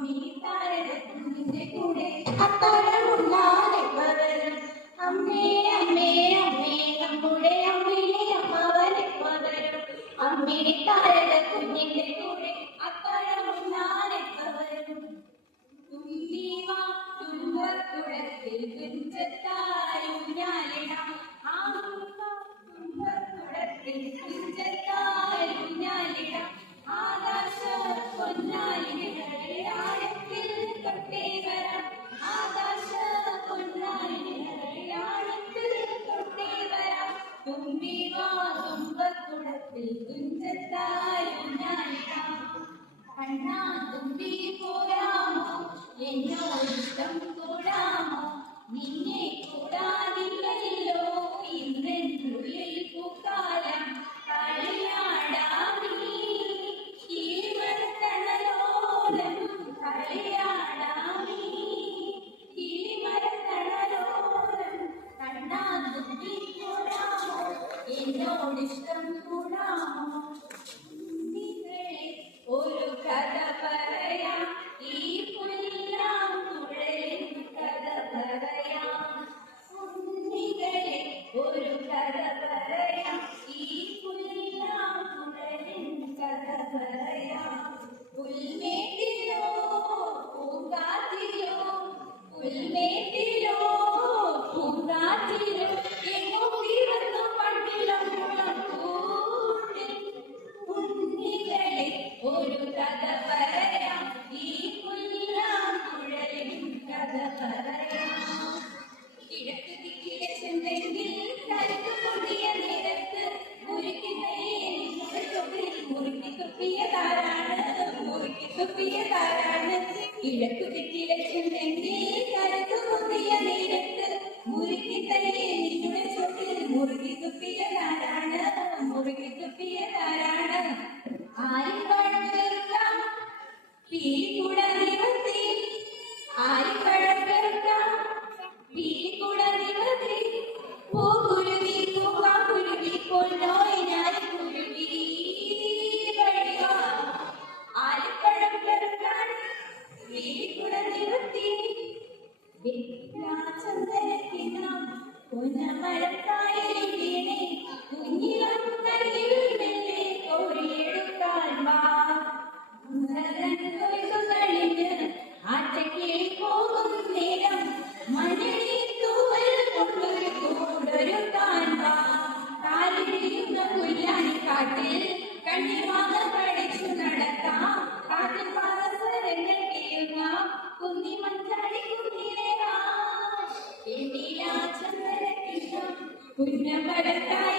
താരകത്തിന്റെ കൂടെ അത്താഴമുണ്ടാതെ പകരം അമ്മേ അമ്മേ അമ്മേ നമ്മുടെ അമ്മയിലെ അമ്മാവനെ പകരം അമ്മേ താരക കുഞ്ഞിന്റെ കൂടെ അത്താഴമുണ്ടാതെ പകരം തുമ്പീവാ തുമ്പക്കുടത്തിൽ തുഞ്ചത്തായും ഞാനിടാം ആ തുമ്പക്കുടത്തിൽ തുഞ്ചത്തായും ഞാനിടാം ആകാശ പൊന്നാലിനിഴലിൽ ആഴത്തിൽ തൊട്ടേ വരാം ആകാശ പൊന്നാലിനിഴലിൽ ആഴത്തിൽ തൊട്ടേ വരാം തുമ്പീവാ തുമ്പക്കുടത്തിൽ തുഞ്ചത്തായും ഞാനിടാം കണ്ണാ തുമ്പി പോരാമോ എന്നോടിഷ്ടം കൂടാമോ നിന്നെ കൂടാതില്ലല്ലോ ഇന്നെന്നുള്ളിൽ പൂക്കാലം കളിയാടാമീ കിളിമരത്തണലോലം കളിയാടാമീ കിളിമരത്തണലോലം കണ്ണാ തുമ്പി പോരാമോ എന്നോടിഷ്ടം കൂടാമോ ഒരു കഥ പറയാം ഈ പുല്ലാങ്കുഴലിൻ കഥ പറയാം കുഞ്ഞികളെ ഒരു കഥ പറയാം ഈ പുല്ലാങ്കുഴലിൻ കഥ പറയാം പുൽമേട്ടിലോ പൂങ്കാറ്റിലോ പുൽമേട്ടിലോ പൂങ്കാറ്റിലോ എങ്ങോ തീർന്നു പണ്ടിലും കൂട്ടിൽ കുഞ്ഞികളെ ഒരു കഥ പറയാം ഈ പുല്ലാങ്കുഴലിൻ കഥ പറയാം കിഴക്ക് ദിക്കിലെ ചെന്തെങ്കിൽ കരുത്തു പൊടിയ നേരത്ത് മുറുക്കി തുപ്പിയതാരാണ് കിഴക്ക് ദിക്കിലെ ചെന്തെങ്കിൽ കരുത്തു പൊടിയ നേരത്ത് മുറുക്കി നിന്നുടെ ചൊട്ടിൽ മുറുക്കി തുപ്പിയതാരാണ് ആരിപ്പഴം പെറുക്കാം പീലിക്കുട നിവർത്തി ആരിപ്പഴം പെറുക്കാം പീലിക്കുട നിവർത്തി പൂക്കുരുവി പൂവാക്കുരുവി കൊണ്ടോയി ഞാലിക്കുരുവി വഴിവാ ആരിപ്പഴം പെറുക്കാൻ പീലിക്കുട നിവർത്തി ചന്ദനത്തിനാം പൊന്നമരക്കായലിൽ വീണേ കുഞ്ഞിളം കയ്യിൽ മെല്ലെ കോരിയെടുക്കാൻ വാ കഴിഞ്ഞ് ആറ്റക്കിളി പോകും നേരം മണലി തൂവൽ കൊണ്ടൊരു കൂടൊരുക്കാൻ വാ കാലിരിയുന്ന പുല്ലാനിക്കാട്ടിൽ കണ്ണിമാങ്ങ പഠിച്ചു നടത്താം കാട്ടിൽ പാദസരങ്ങൾ കേൾക്ക കുന്നി മഞ്ചാടി കുന്നിലേറാം ചന്ദനത്തിനും പുന്നമരക്കായ